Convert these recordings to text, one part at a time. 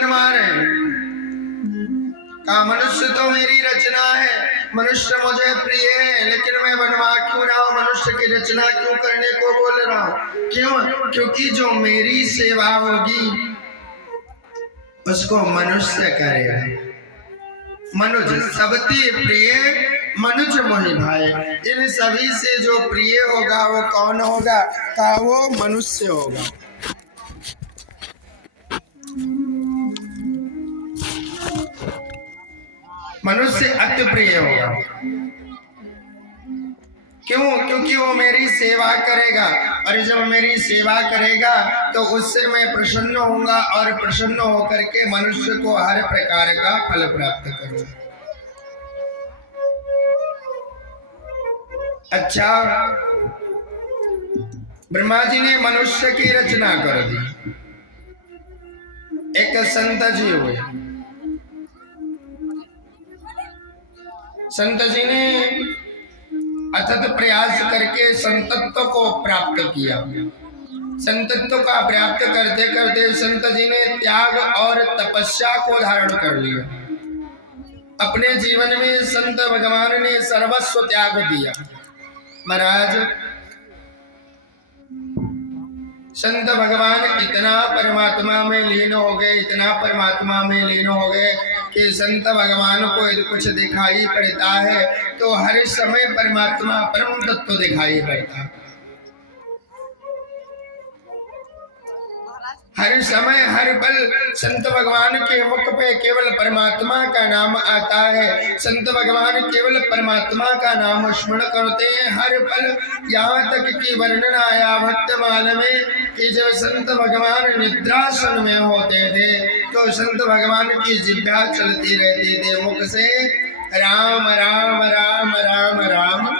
बनवा रहे हैं। कहा मनुष्य तो मेरी रचना है, मनुष्य मुझे प्रिय है, लेकिन मैं बनवा क्यों रहा हूं, मनुष्य की रचना क्यों करने को बोल रहा हूं? क्यों? क्योंकि जो मेरी सेवा होगी उसको मनुष्य करेगा। मनुज सबती प्रिय मनुज मोहि भाई, इन सभी से जो प्रिय होगा वो कौन होगा? का वो मनुष्य होगा। मनुष्य अति प्रिय होगा। क्यों? क्योंकि वो मेरी सेवा करेगा, और जब मेरी सेवा करेगा तो उससे मैं प्रसन्न होऊंगा, और प्रसन्न होकर के मनुष्य को हर प्रकार का फल प्राप्त करूंगा। अच्छा, ब्रह्मा जी ने मनुष्य की रचना कर दी। एक संत जी हुए, संत जी ने अथक प्रयास करके संतत्व को प्राप्त किया। संतत्व का प्राप्त करते करते संत जी ने त्याग और तपस्या को धारण कर लिया। अपने जीवन में संत भगवान ने सर्वस्व त्याग दिया। महाराज, संत भगवान इतना परमात्मा में लीन हो गए, इतना परमात्मा में लीन हो गए कि संत भगवान को यदि कुछ दिखाई पड़ता है तो हर समय परमात्मा परम तत्व दिखाई पड़ता है। हर समय हर पल संत भगवान के मुख पे केवल परमात्मा का नाम आता है। संत भगवान केवल परमात्मा का नाम स्मरण करते हैं हर पल। यहाँ तक कि वर्णन आया भक्तमाल में कि जब संत भगवान निद्रासन में होते थे तो संत भगवान की जिह्वा चलती रहती थी, मुख से राम राम राम राम राम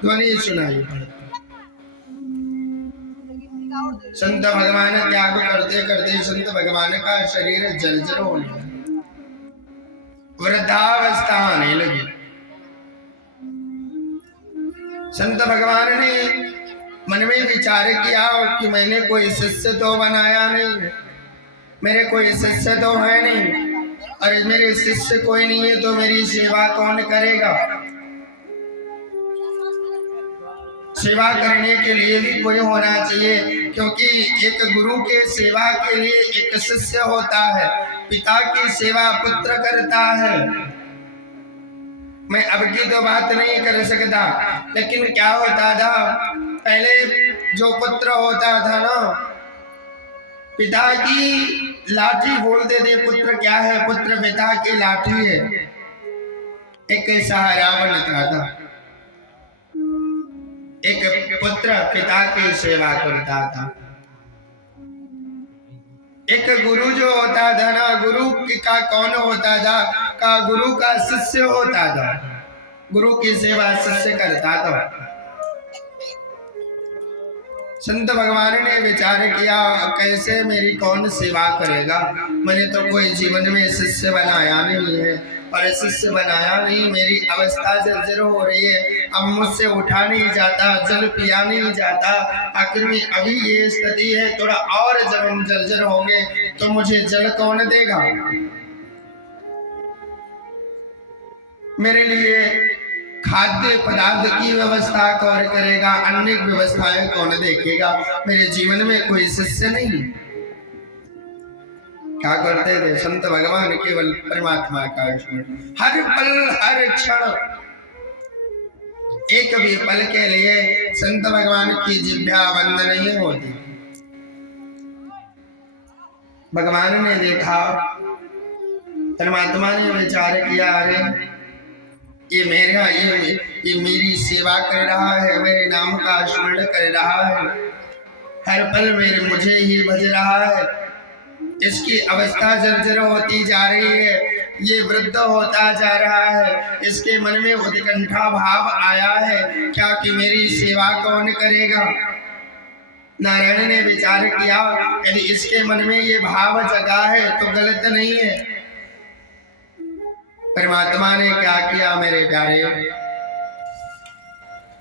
ध्वनि सुनाई पड़ती। संत भगवान त्याग करते करते संत भगवान का शरीर जर्जर हो गया, वृद्धावस्था आने लगी। संत भगवान ने मन में विचार किया कि मैंने कोई शिष्य तो बनाया नहीं, मेरे कोई शिष्य तो है नहीं, और मेरे शिष्य कोई नहीं है तो मेरी सेवा कौन करेगा? सेवा करने के लिए भी कोई होना चाहिए, क्योंकि एक गुरु के सेवा के लिए एक शिष्य होता है। पिता की सेवा पुत्र करता है। मैं अब की तो बात नहीं कर सकता, लेकिन क्या होता था पहले, जो पुत्र होता था ना, पिता की लाठी बोलते थे। पुत्र क्या है? पुत्र पिता की लाठी है। एक सहारा बनता था, एक पुत्र पिता की सेवा करता था। एक गुरु जो होता था ना, गुरु का कौन होता था? का गुरु का शिष्य होता था। गुरु की सेवा शिष्य करता था। संत भगवान ने विचार किया कैसे मेरी कौन सेवा करेगा? मैंने तो कोई जीवन में शिष्य बनाया नहीं है, और शिष्य बनाया नहीं, मेरी अवस्था जर्जर हो रही है, अब मुझसे उठा नहीं जाता, जल पिया नहीं जाता। आखिर में अभी ये स्थिति है, थोड़ा और जब हम जर्जर होंगे तो मुझे जल कौन देगा? मेरे लिए खाद्य पदार्थ की व्यवस्था कौन करेगा? अन्य व्यवस्थाएं कौन देखेगा? मेरे जीवन में कोई शिष्य नहीं। क्या करते थे संत भगवान? केवल परमात्मा का स्मरण, हर पल हर क्षण, एक भी पल के लिए संत भगवान की जिह्वा बंद नहीं होती। भगवान ने देखा, परमात्मा ने विचार किया, अरे ये मेरी सेवा कर रहा है, मेरे नाम का स्मरण कर रहा है, हर पल मेरे मुझे ही भज रहा है, इसकी अवस्था जर्जर होती जा रही है, ये वृद्ध होता जा रहा है, इसके मन में उत्कंठा भाव आया है क्या कि मेरी सेवा कौन करेगा? नारायण ने विचार किया, यदि इसके मन में ये भाव जगा है तो गलत नहीं है। परमात्मा ने क्या किया मेरे प्यारे,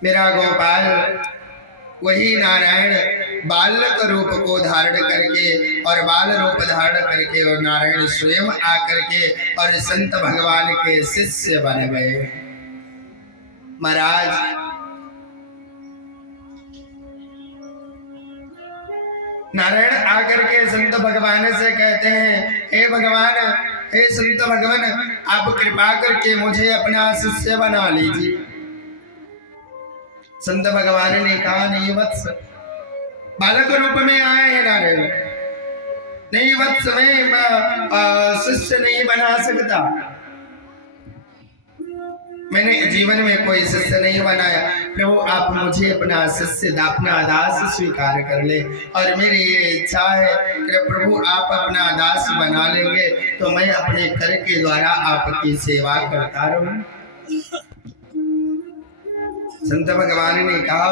मेरा गोपाल वही नारायण बालक रूप को धारण करके और बाल रूप धारण करके और नारायण स्वयं आकर के और संत भगवान के शिष्य बन गए। महाराज नारायण आकर के संत भगवान से कहते हैं, हे भगवान, हे संत भगवान, आप कृपा करके मुझे अपना शिष्य बना लीजिए। संत भगवान ने कहा, नहीं वत्स, बालक रूप में आए हैं नारायण, नहीं वत्स, मैं शिष्य नहीं बना सकता। मैंने जीवन में कोई शिष्य नहीं बनाया। प्रभु आप मुझे अपना शिष्य, अपना दास स्वीकार कर ले। और मेरी ये इच्छा है कि प्रभु आप अपना दास बना लेंगे तो मैं अपने कर के द्वारा आपकी सेवा करता रहूं। संत भगवान ने कहा,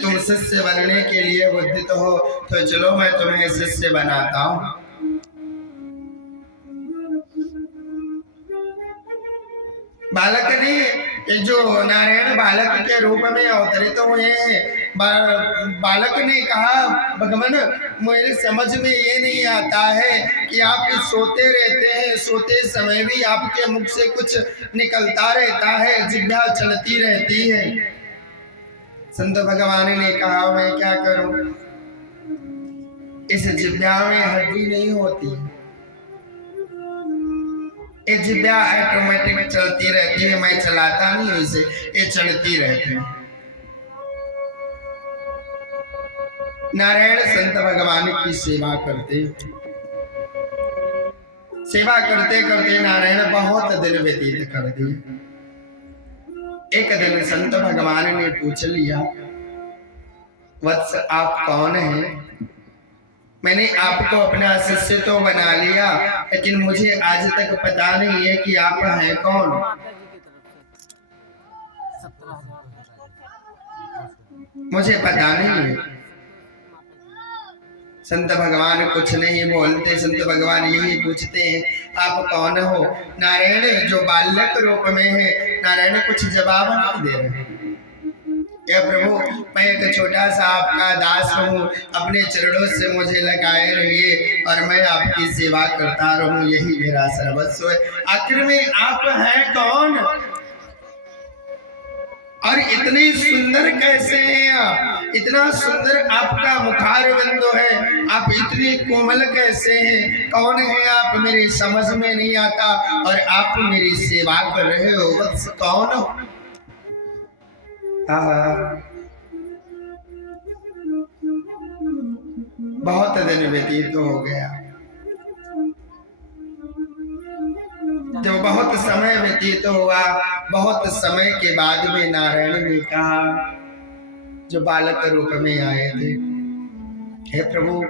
तुम शिष्य बनने के लिए उद्यत हो तो चलो मैं तुम्हें शिष्य बनाता हूँ। बालक ने, जो नारायण बालक के रूप में अवतरित हुए हैं, बालक ने कहा, भगवान मेरे समझ में ये नहीं आता है कि आप सोते रहते हैं, सोते समय भी आपके मुख से कुछ निकलता रहता है, जिह्वा चलती रहती है। संत भगवान ने कहा, मैं क्या करूं, इस जिह्वा में हड्डी नहीं होती, ये जिह्वा ऑटोमेटिक चलती रहती है, मैं चलाता नहीं हूं इसे, ये चलती रहती है। नारायण संत भगवान की सेवा करते करते नारायण बहुत दिन व्यतीत कर दिए। एक दिन संत भगवान ने पूछ लिया, वत्स आप कौन हैं? मैंने आपको अपना शिष्य तो बना लिया, लेकिन मुझे आज तक पता नहीं है कि आप हैं कौन। मुझे पता नहीं है। संत भगवान कुछ नहीं बोलते। संत भगवान यही पूछते हैं, आप कौन हो? नारायण जो बालक रूप में है, नारायण कुछ जवाब नहीं दे रहे। या प्रभु, मैं एक छोटा सा आपका दास हूँ, अपने चरणों से मुझे लगाए रहिए और मैं आपकी सेवा करता रहूं, यही मेरा सर्वस्व है। आखिर में आप हैं कौन और इतने सुंदर कैसे हैं आप? इतना सुंदर आपका मुखारविंद है, आप इतने कोमल कैसे हैं? कौन है आप? मेरे समझ में नहीं आता और आप मेरी सेवा कर रहे हो, वत्स कौन हो? बहुत दिन व्यतीत हो गया। जब बहुत समय व्यतीत हुआ, बहुत समय के बाद में नारायण ने कहा, जो बालक रूप में आए थे, हे प्रभु,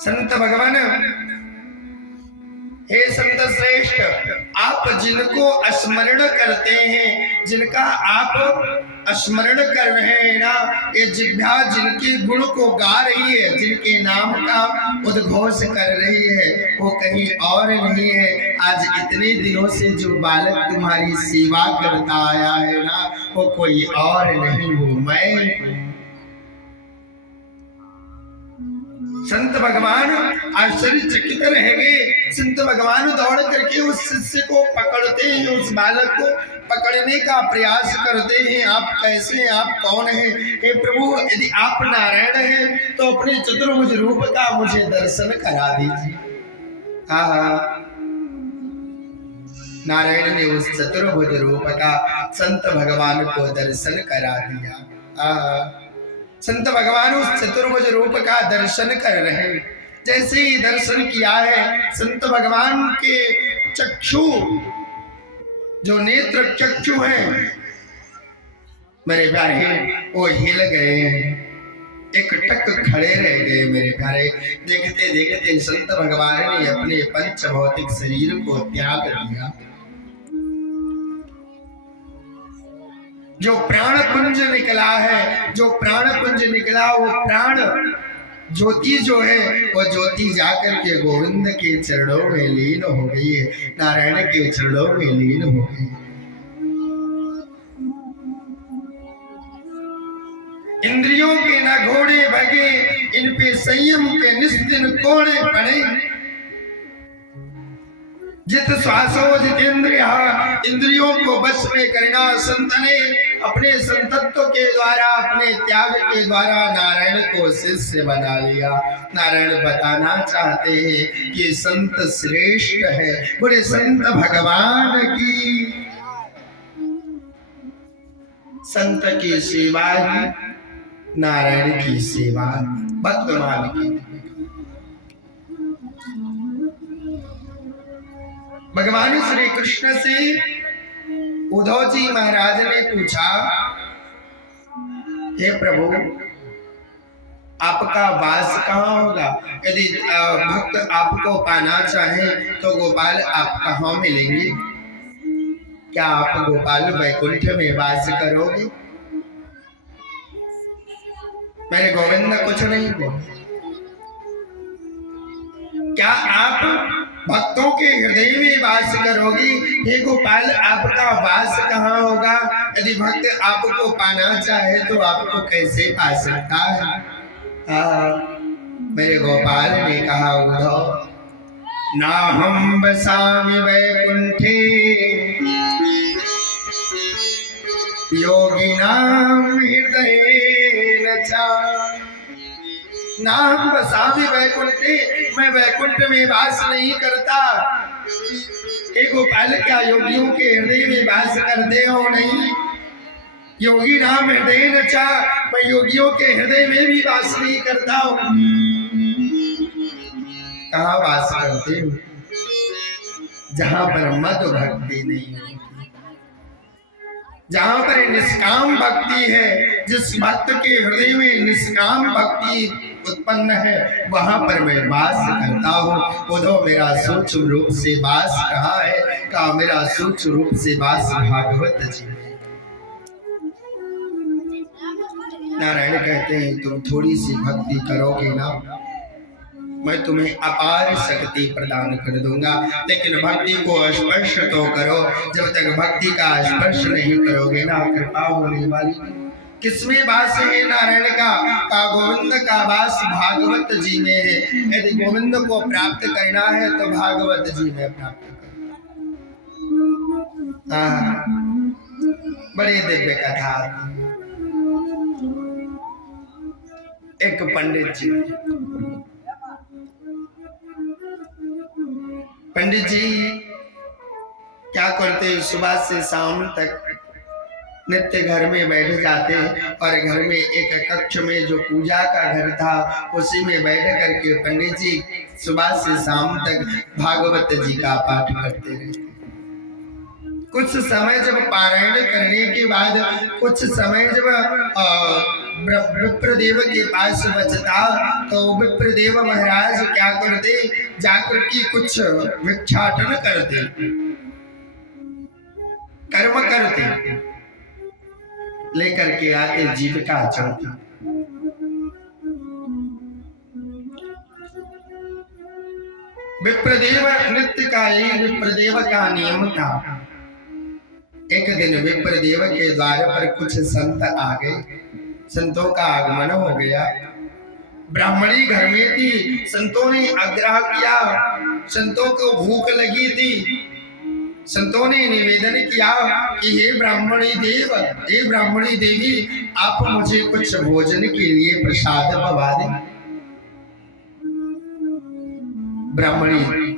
संत भगवान, हे संत श्रेष्ठ, आप जिनको स्मरण करते हैं, जिनका आप स्मरण कर रहे हैं ना, ये जिह्वा जिनके गुण को गा रही है, जिनके नाम का उद्घोष कर रही है, वो कहीं और नहीं है। आज इतने दिनों से जो बालक तुम्हारी सेवा करता आया है ना, वो कोई और नहीं, वो मैं। संत भगवान आश्चर्यचकित रह गए। संत भगवान दौड़ करके उस शिष्य को पकड़ते हैं, उस बालक को पकड़ने का प्रयास करते हैं। आप कैसे हैं? आप कौन हैं? हे प्रभु, यदि आप नारायण हैं तो अपने चतुर्भुज रूप का मुझे दर्शन करा दीजिए। नारायण ने उस चतुर्भुज रूप का संत भगवान को दर्शन करा दिया। संत भगवान उस चतुर्भुज रूप का दर्शन कर रहे हैं। जैसे ही दर्शन किया है, संत भगवान के चक्षु, जो नेत्र चक्षु हैं मेरे प्यारे, वो हिल गए, एक टक खड़े रह गए मेरे प्यारे। देखते देखते संत भगवान ने अपने पंच भौतिक शरीर को त्याग दिया। जो प्राण पुंज निकला है, जो प्राण पुंज निकला, वो प्राण ज्योति जो है, वो ज्योति जाकर के गोविंद के चरणों में लीन हो गई है, नारायण के चरणों में लीन हो गई। इंद्रियों के न घोड़े भगे, इन पे संयम के निस्दिन कोड़े पड़े। जित श्वासो जितेंद्रिय, इंद्रियों को बस में करना। संत ने अपने संतत्व के द्वारा, अपने त्याग के द्वारा नारायण को शिष्य बना लिया। नारायण बताना चाहते हैं कि संत श्रेष्ठ है। बोले संत भगवान की, संत की सेवा ही नारायण की सेवा, भक्तमान की। भगवान श्री कृष्ण से उद्धव जी महाराज ने पूछा, हे प्रभु आपका वास कहाँ होगा? यदि भक्त आपको पाना चाहे तो गोपाल आप कहाँ मिलेंगे? क्या आप गोपाल वैकुंठ में वास करोगे? मेरे गोविंद कुछ नहीं बोले। क्या आप भक्तों के हृदय में वास करोगे? हे गोपाल आपका वास कहाँ होगा? यदि भक्त आपको पाना चाहे तो आपको कैसे पा सकता है? मेरे गोपाल ने कहा, उद्धव ना हम बसामि वैकुंठे योगिनां हृदयेन च। नाम बसामि वैकुंठे, मैं वैकुंठ में वास नहीं करता। हे गोपाल क्या योगियों के हृदय में वास करते हो? नहीं। योगी नाम हृदय न चा, मैं योगियों के हृदय में भी वास नहीं करता हूँ। कहाँ वास करते हो? जहाँ पर मद भक्ति नहीं है, जहाँ पर निष्काम भक्ति है, जिस भक्त के हृदय में निष्काम भक्ति उत्पन्न है, वहां पर मैं वास करता हूँ। उद्धव मेरा सूक्ष्म रूप से वास कहाँ है? कहा मेरा सूक्ष्म रूप से वास भागवत जी। नारायण कहते हैं तुम थोड़ी सी भक्ति करोगे ना, मैं तुम्हें अपार शक्ति प्रदान कर दूंगा। लेकिन भक्ति को स्पर्श तो करो। जब तक भक्ति का स्पर्श नहीं करोगे ना, कृपा होने वाली। किसमें वास है नारायण का गोविंद का वास भागवत जी में है। यदि गोविंद को प्राप्त करना है तो भागवत जी में प्राप्त करो। बड़ी दिव्य कथा। एक पंडित जी क्या करते, सुबह से शाम तक नित्य घर में बैठ जाते और घर में एक कक्ष में जो पूजा का घर था उसी में बैठ करके पंडित जी सुबह से शाम तक भागवत जी का पाठ करते रहते। कुछ समय जब पारायण करने के बाद, कुछ समय जब विप्रदेव के पास बचता तो विप्रदेव महाराज क्या करते, जाकर के कुछ भिक्षाटन करते, कर्म करते, लेकर के आते जीविका चलती। विप्रदेव नित्य का ही विप्रदेव का नियम था। एक दिन विप्रदेव के द्वार पर कुछ संत आ गए। संतों का आगमन हो गया। ब्राह्मणी घर में थी। संतों ने आग्रह किया, संतों को भूख लगी थी। संतों ने निवेदन किया कि हे ब्राह्मणी देव, हे ब्राह्मणी देवी, आप मुझे कुछ भोजन के लिए प्रसाद पवा दें। ब्राह्मणी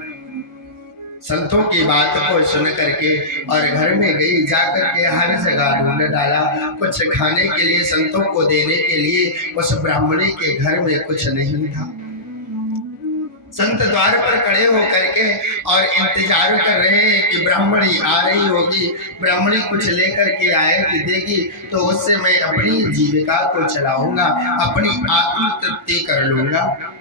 संतों की बात को सुन करके और घर में गई। जाकर के हर जगह ढूंढ डाला, कुछ खाने के लिए संतों को देने के लिए। उस ब्राह्मणी के घर में कुछ नहीं था। संत द्वार पर खड़े होकर के और इंतजार कर रहे हैं कि ब्राह्मणी आ रही होगी, ब्राह्मणी कुछ लेकर के आएगी, देगी तो उससे मैं अपनी जीविका को चलाऊंगा, अपनी आत्म तृप्ति कर लूंगा।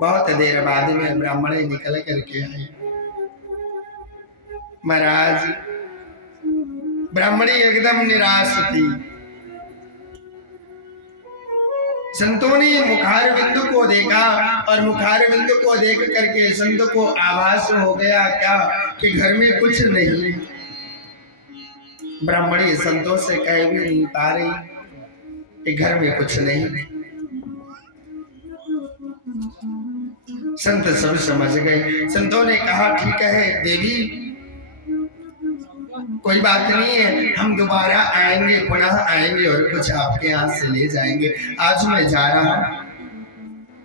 बहुत देर बाद में ब्राह्मणी निकल करके आई। महाराज, ब्राह्मणी एकदम निराश थी। संतों ने मुखारविंद को देखा और मुखारविंद को देख करके संत को आभास हो गया क्या कि घर में कुछ नहीं। ब्राह्मणी संतों से कह भी नहीं पा रही कि घर में कुछ नहीं। संत सब समझ गए। संतों ने कहा ठीक है देवी, कोई बात नहीं है, हम दोबारा आएंगे, पुनः आएंगे और कुछ आपके यहाँ से ले जाएंगे। आज मैं जा रहा हूँ।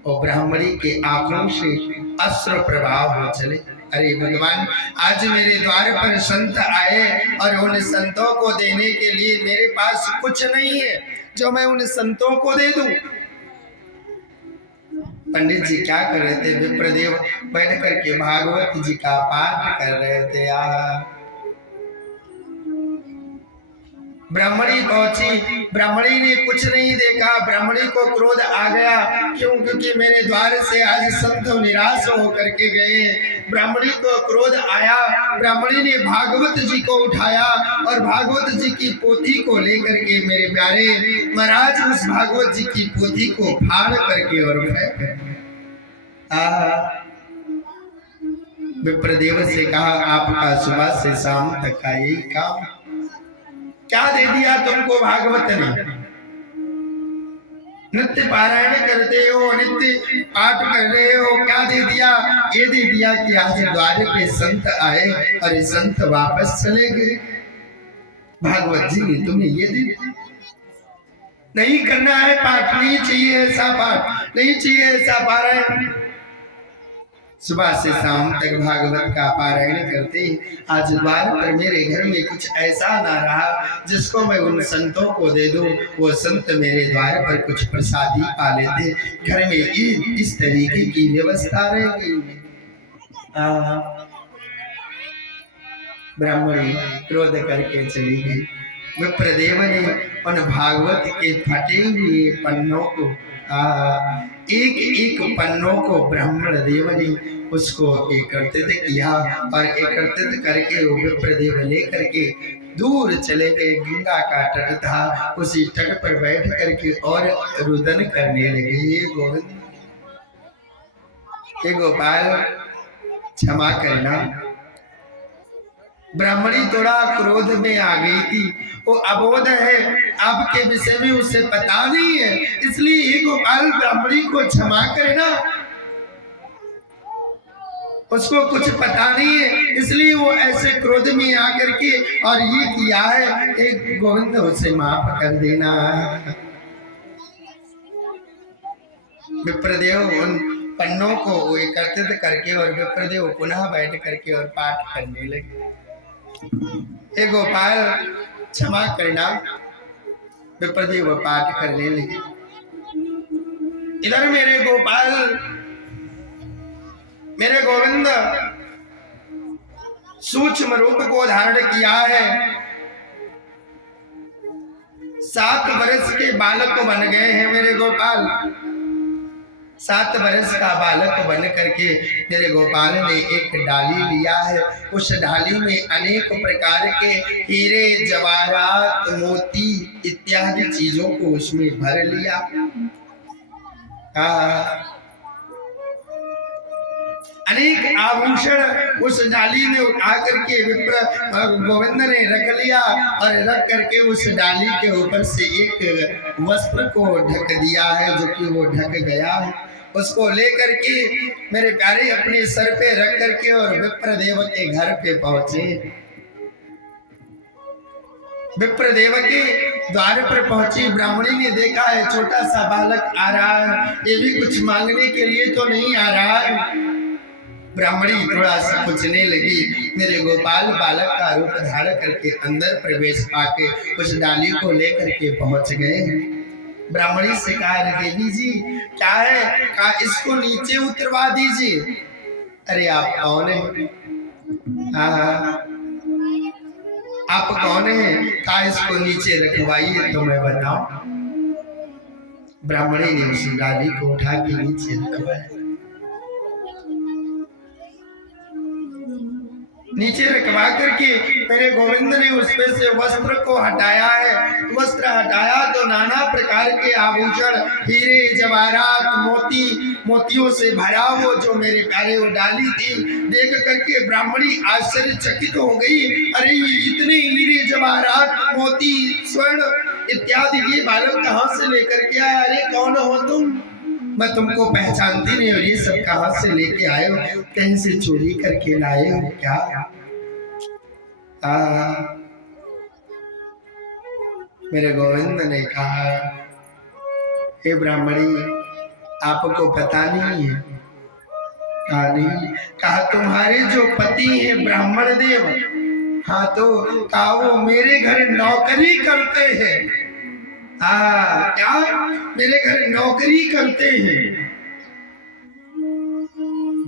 और ब्राह्मणी के आंखों से अश्रु प्रभाव हो चले। अरे भगवान, आज मेरे द्वार पर संत आए और उन संतों को देने के लिए मेरे पास कुछ नहीं है जो मैं उन संतों को दे दूं। पंडित जी क्या कर रहे थे? विप्रदेव बैठ करके भागवत जी का पाठ कर रहे थे। ब्राह्मणी पहुंची, ब्राह्मणी ने कुछ नहीं देखा। ब्राह्मणी को क्रोध आ गया। क्यों? क्योंकि मेरे द्वार से आज संत निराश होकर के गए। ब्राह्मणी को क्रोध आया। ब्राह्मणी ने भागवत जी को उठाया और भागवत जी की पोथी को लेकर के मेरे प्यारे महाराज उस भागवत जी की पोथी को फाड़ करके और फेंक। विप्रदेव से कहा आपका सुबह से शाम तक का यही काम, क्या दे दिया तुमको भागवत ने? नित्य पारायण करते हो, नित्य पाठ कर रहे हो, क्या दे दिया? ये दे दिया कि आज द्वार पे संत आए और ये संत वापस चले गए। भागवत जी ने तुम्हें ये दे दिया। नहीं करना है पाठ, नहीं चाहिए ऐसा पाठ, नहीं चाहिए ऐसा पारायण। सुबह से शाम तक भागवत का पारायण करते। आज द्वार पर मेरे घर में कुछ ऐसा ना रहा जिसको मैं उन संतों को दे दूं। वो संत मेरे द्वार पर कुछ प्रसादी पा लेते। घर में इस तरीके की व्यवस्था रहेगी। ब्राह्मणी क्रोध करके चली गई। विप्रदेव ने उन भागवत के फटे हुए पन्नों को एक एक पन्नों को ब्राह्मण देव ने उसको एकत्रित किया और एकत्रित करके वो विप्रदेव लेकर के दूर चले गए। गंगा का तट था, उसी तट पर बैठ करके और रुदन करने लगे। ये गोविंद, ये गोपाल, क्षमा करना। ब्राह्मणी थोड़ा क्रोध में आ गई थी। वो अबोध है, आपके विषय में उसे पता नहीं है, इसलिए ये गोपाल ब्राह्मणी को क्षमा करना। उसको कुछ पता नहीं है, इसलिए वो ऐसे क्रोध में आकर के और ये किया है। एक गोविंद उसे माफ कर देना। विप्रदेव उन पन्नों को एकत्रित करके और विप्रदेव पुनः बैठ करके और पाठ करने लगे। हे गोपाल, क्षमा करना। विप्रदेव पाठ करने लगे। इधर मेरे गोपाल, मेरे गोविंद सूक्ष्म रूप को धारण किया है। 7 वर्ष के बालक बन गए हैं मेरे गोपाल। 7 वर्ष का बालक बन करके मेरे गोपाल ने एक डाली लिया है। उस डाली में अनेक प्रकार के हीरे, जवाहरात, मोती इत्यादि चीजों को उसमें भर लिया। अनेक आभूषण उस डाली में उठा करके विप्र गोविंद ने रख लिया और रख करके उस डाली के ऊपर से एक वस्त्र को ढक दिया है, जो कि वो ढक गया है। उसको लेकर के मेरे प्यारे अपने सर पे रख करके और विप्रदेव के घर पे पहुंचे। विप्रदेव के द्वार पर पहुंची। ब्राह्मणी ने देखा है छोटा सा बालक आ रहा है, ये भी कुछ मांगने के लिए तो नहीं आ रहा है। ब्राह्मणी थोड़ा सा पूछने लगी। मेरे गोपाल बालक का रूप धारण करके अंदर प्रवेश पाके उस डाली को लेकर के पहुंच गए। ब्राह्मणी से कहा, देवी जी क्या है? कहा इसको नीचे उतरवा दीजिए। अरे आप कौन है? हाँ, आप कौन है? कहा इसको नीचे रखवाइए तो मैं बताऊं। ब्राह्मणी ने उस डाली को उठा के नीचे रखवाया। नीचे रखवा करके मेरे गोविंद ने उस पे से वस्त्र को हटाया है। वस्त्र हटाया तो नाना प्रकार के आभूषण, हीरे जवाहरात, मोतियों से भरा वो जो मेरे प्यारे वो डाली थी। देख करके ब्राह्मणी आश्चर्यचकित हो गई। अरे इतने हीरे जवाहरात, मोती, स्वर्ण इत्यादि ये बालक कहाँ से लेकर के आया? अरे कौन हो तुम? मैं तुमको पहचानती नहीं, और ये सब कहाँ से लेके आए हो? कहीं से चोरी करके लाए हो क्या? मेरे गोविंद ने कहा, हे ब्राह्मणी, आपको पता नहीं है? कहा नहीं। कहा तुम्हारे जो पति हैं ब्राह्मण देव, हाँ तो कहा वो मेरे घर नौकरी करते हैं। क्या? मेरे घर नौकरी करते हैं।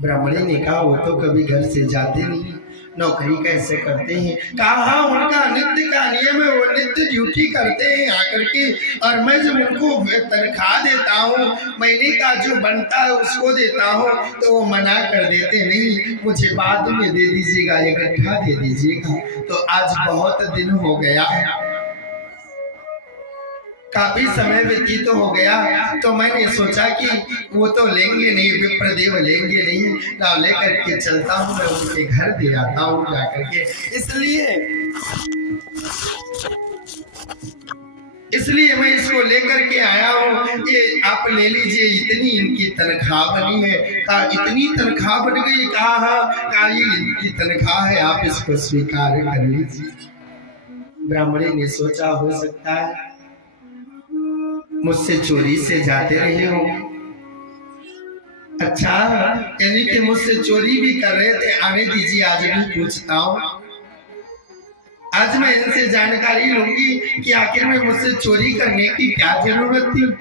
ब्राह्मणी ने कहा वो तो कभी घर से जाते नहीं, नौकरी कैसे करते हैं? कहा हाँ उनका नित्य का नियम है, वो नित्य ड्यूटी करते हैं आकर के, और मैं जब उनको तनख्वाह देता हूँ, महीने का जो बनता है उसको देता हूँ, तो वो मना कर देते, नहीं मुझे बाद में दे दीजिएगा, इकट्ठा दे दीजिएगा। तो आज बहुत दिन हो गया, काफी समय व्यतीत हो गया, तो मैंने सोचा कि वो तो लेंगे नहीं, विप्रदेव लेंगे नहीं, लाओ लेकर के चलता हूँ, मैं उनके घर दे आता हूँ जाकर के। इसलिए मैं इसको लेकर के आया हूँ कि आप ले लीजिए, इतनी इनकी तनख्वाह बनी है। कहा इतनी तनख्वाह बन गई? कहा हाँ। कहा ये इनकी तनख्वाह है, आप इसको स्वीकार कर लीजिए। ब्राह्मणी ने सोचा हो सकता है मुझसे चोरी से जाते रहे हो। अच्छा, यानी कि मुझसे चोरी भी कर रहे थे। आने दीजिए, आज भी पूछता हूँ। आज मैं इनसे जानकारी लूंगी कि आखिर में मुझसे चोरी करने की क्या जरूरत थी,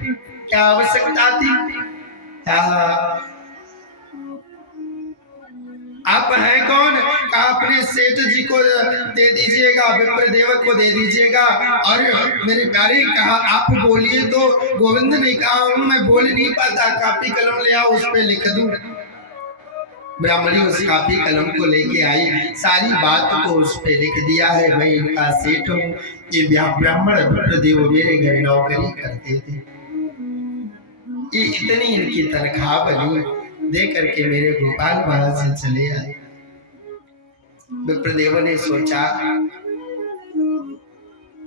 क्या आवश्यकता थी। आप हैं कौन? कहा अपने सेठ जी को दे दीजिएगा, विप्रदेव को दे दीजिएगा। और मेरे प्यारे कहा आप बोलिए। तो गोविंद ने कहा मैं बोल नहीं पाता, कापी कलम ले आओ, उस पे लिख दूं। ब्राह्मणी उस कापी कलम को लेके आई, सारी बात को उस पे लिख दिया है। मैं इनका सेठ हूँ, ये ब्राह्मण विप्रदेव मेरे घर नौकरी करते थे, ये इतनी इनकी तनख्वाह बनी। दे करके मेरे गोपाल वहां से चले आए। विप्रदेव ने सोचा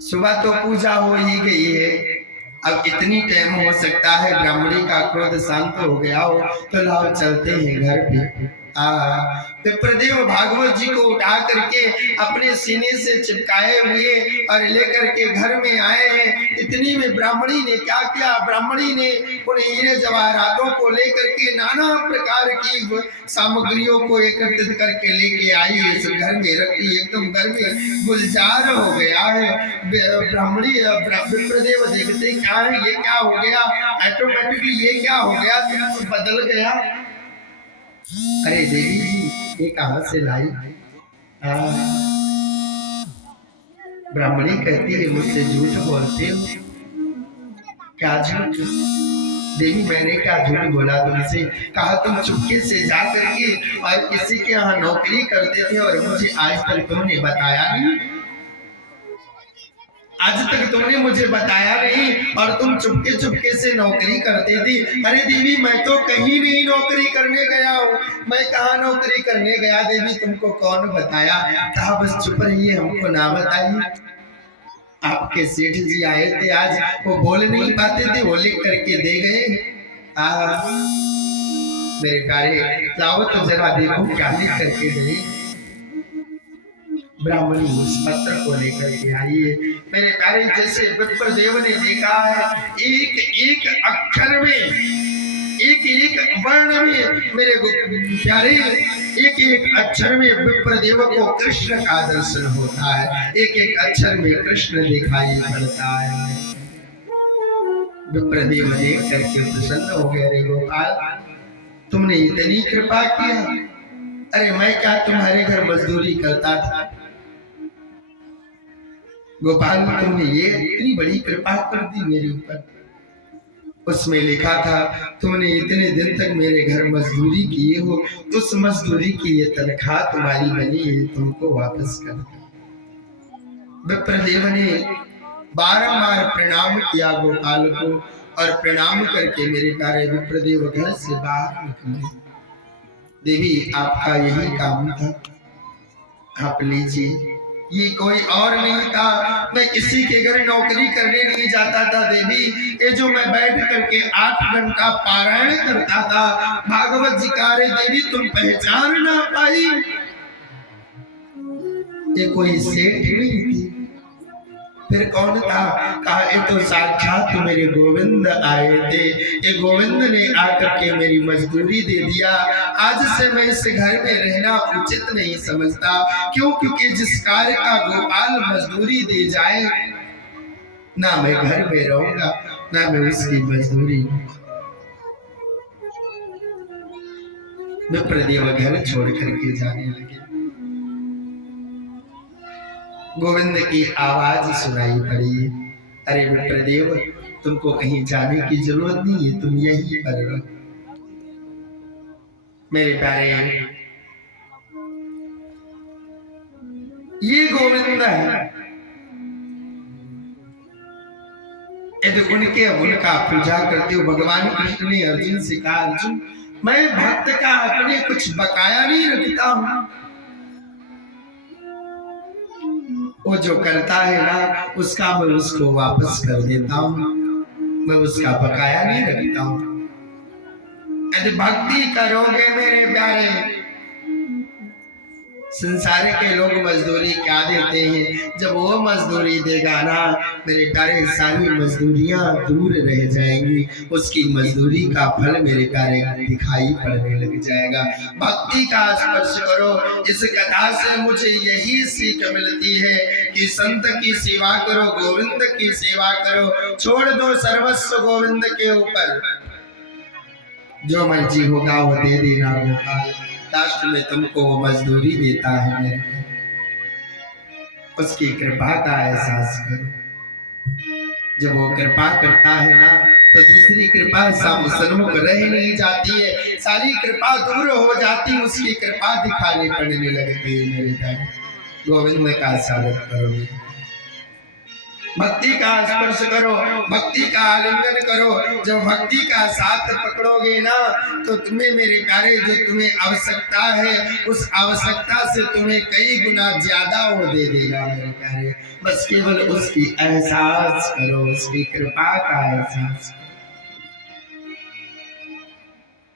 सुबह तो पूजा हो ही गई है, अब इतनी टाइम हो सकता है ब्राह्मणी का क्रोध शांत हो गया हो, तो लाओ चलते हैं घर पे। विप्रदेव भागवत जी को उठा करके अपने सीने से चिपकाए हुए और लेकर के घर में आए हैं। इतनी में ब्राह्मणी ने क्या किया? ब्राह्मणी ने उन हीरे जवाहरातों को लेकर के नाना प्रकार की सामग्रियों को एकत्रित करके लेके आई, इस घर में रखी। एकदम घर में गुलजार हो गया है। ब्राह्मणी विप्रदेव देखते क्या है, ये क्या हो गया? ऑटोमेटिकली ये क्या हो गया? तो बदल गया। अरे देवी जी ये कहाँ से लाई? ब्राह्मणी कहती है मुझसे झूठ बोलते हो। क्या झूठ? देवी मैंने क्या झूठ बोला तुमसे? कहा तुम चुपके से जा करके और किसी के यहाँ नौकरी करते थे और मुझे आज तक तुमने बताया नहीं। आज तक तुमने मुझे बताया नहीं और तुम चुपके चुपके से नौकरी करते थी। अरे देवी मैं तो कहीं नहीं नौकरी करने गया हूँ। मैं कहाँ नौकरी करने गया देवी, तुमको कौन बताया? कहा बस चुप रहिए, हमको ना बताइए। आपके सेठ जी आए थे आज, वो बोल नहीं पाते थे, वो लिख करके दे गए। मेरे प्यारे लाओ तो जरा देखो क्या लिख करके गए। ब्राह्मणी उस पत्र को लेकर के आई है। मेरे प्यारे जैसे विप्रदेव ने देखा है, एक एक अक्षर में, एक एक वर्ण में, मेरे प्यारे एक एक अक्षर में विप्रदेव को कृष्ण का दर्शन होता है। एक एक अक्षर में कृष्ण दिखाई पड़ता है। विप्रदेव देख करके प्रसन्न हो गए। अरे गोपाल तुमने इतनी कृपा किया। अरे मैं क्या तुम्हारे घर मजदूरी करता था? गोपाल तुमने ये इतनी बड़ी कृपा कर दी मेरे ऊपर। उसमें लिखा था, तुमने इतने दिन तक मेरे घर मजदूरी किए हो, उस मजदूरी की ये तनख्वाह तुम्हारी बनी है, तुमको वापस कर दो। विप्रदेव ने बारंबार प्रणाम किया गोपाल को, और प्रणाम करके मेरे प्यारे विप्रदेव घर से बाहर निकले। देवी आपका यही काम था, आप लीजिए। ये कोई और नहीं था, मैं किसी के घर नौकरी करने नहीं जाता था देवी। ये जो मैं बैठ करके 8 घंटा पारायण करता था भागवत जी का, रे देवी तुम पहचान ना पाई। ये कोई सेठ नहीं थी, फिर कौन था? कहा ये तो साक्षात मेरे गोविंद आए थे। ये गोविंद ने आकर के मेरी मजदूरी दे दिया। आज से मैं इस घर में रहना उचित नहीं समझता। क्यों? क्योंकि जिस कार्य का गोपाल मजदूरी दे जाए, ना मैं घर में रहूंगा ना मैं उसकी मजदूरी। विप्रदेव घर छोड़ करके जाने लगे। गोविंद की आवाज सुनाई पड़ी, अरे विप्रदेव तुमको कहीं जाने की जरूरत नहीं है, तुम यहीं पर रहो। मेरे प्यारे, ये गोविंद है, यदि उनका पूजा करते हो। भगवान कृष्ण ने अर्जुन से कहा, अर्जुन मैं भक्त का अपने कुछ बकाया नहीं रखता हूं, वो जो करता है ना उसका मैं उसको वापस कर देता हूं, मैं उसका बकाया नहीं रखता हूं। यदि भक्ति करोगे मेरे प्यारे, संसार के लोग मजदूरी क्या देते हैं, जब वो मजदूरी देगा ना मेरे प्यारे, सारी मजदूरियां दूर रह जाएंगी, उसकी मजदूरी का फल मेरे प्यारे दिखाई पड़ने लग जाएगा। भक्ति का स्पर्श करो। इस कथा से मुझे यही सीख मिलती है कि संत की सेवा करो, गोविंद की सेवा करो, छोड़ दो सर्वस्व गोविंद के ऊपर। जो मर्जी होगा वो दे देना गोपाल, लास्ट में तुमको वो मजदूरी देता है मेरे, उसकी कृपा का एहसास करो। जब वो कृपा करता है ना तो दूसरी कृपा सन्मुख रह नहीं जाती है, सारी कृपा दूर हो जाती, उसकी कृपा दिखाने पड़ने लगती है मेरे प्यारे। गोविंद का स्वागत करो, भक्ति का स्पर्श करो, भक्ति का आलिंगन करो। जब भक्ति का साथ पकड़ोगे ना तो तुम्हें मेरे प्यारे, जो तुम्हें आवश्यकता है उस आवश्यकता से तुम्हें कई गुना ज्यादा वो दे देगा मेरे प्यारे। बस केवल उसकी एहसास करो, उसकी कृपा का एहसास।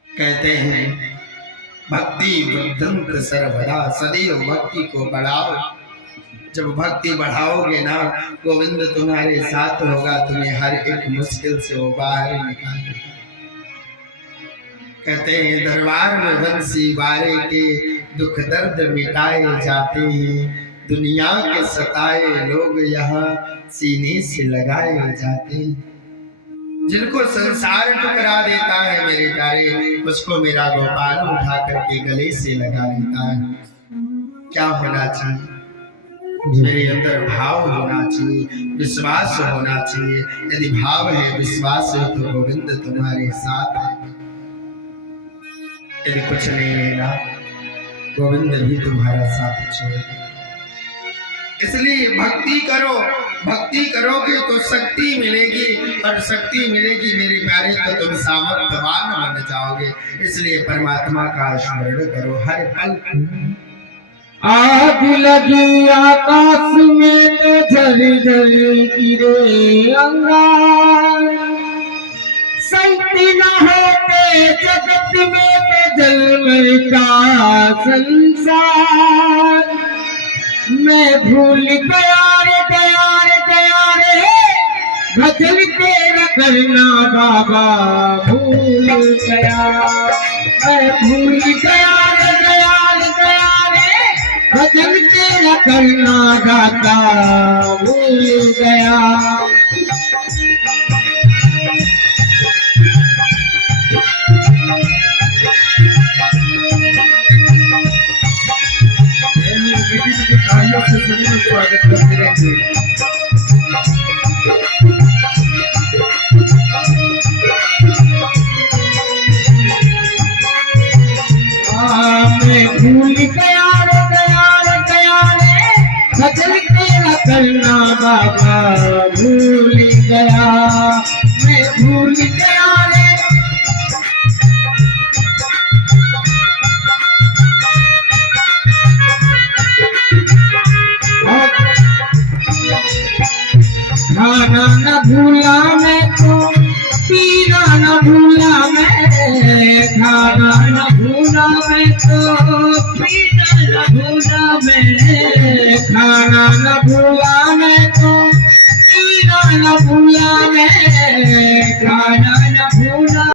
कहते हैं भक्ति वृद्धंत सर्वदा, सदैव भक्ति को बढ़ाओ। जब भक्ति बढ़ाओगे ना गोविंद तुम्हारे साथ होगा, तुम्हें हर एक मुश्किल से वो बाहर निकालेगा। कहते हैं दरबार में बंसी वारे के दुख दर्द मिटाए जाते हैं, दुनिया के सताए लोग यहाँ सीने से लगाए जाते हैं। जिनको संसार ठुकरा देता है मेरे प्यारे, उसको मेरा गोपाल उठा करके गले से लगा लेता है। क्या होना चाहिए? मेरे अंदर भाव होना चाहिए, विश्वास होना चाहिए। यदि भाव है, विश्वास है तो गोविंद तुम्हारे साथ है। यदि कुछ नहीं है ना, गोविंद भी तुम्हारा साथ छोड़ेगा। इसलिए भक्ति करो, भक्ति करोगे तो शक्ति मिलेगी, और शक्ति मिलेगी मेरे प्यारे तो तुम सामर्थ्यवान बन जाओगे। इसलिए परमात्मा का स्मरण करो हर पल। आग लगी आकाश में तो झर झर गिरे अंगार, शक्ति न होते जगत में तो जलता संसार। मैं भूल गया रे भजन तेरा करना बाबा, भूल गया मैं, भूल गया रे भजन तेरा करना दाता, भूल गया। स्वागत करते रहेंगे। भजन तेरा करना बाबा भूल गया, मैं भूल गया रे। खाना न भूला मैं तो, पीना न भूला मैं, खाना न भूला मैं तो, पीना न भूला मैं, खाना न भूला मैं तो, पीना न भूला मैं, खाना न भूला।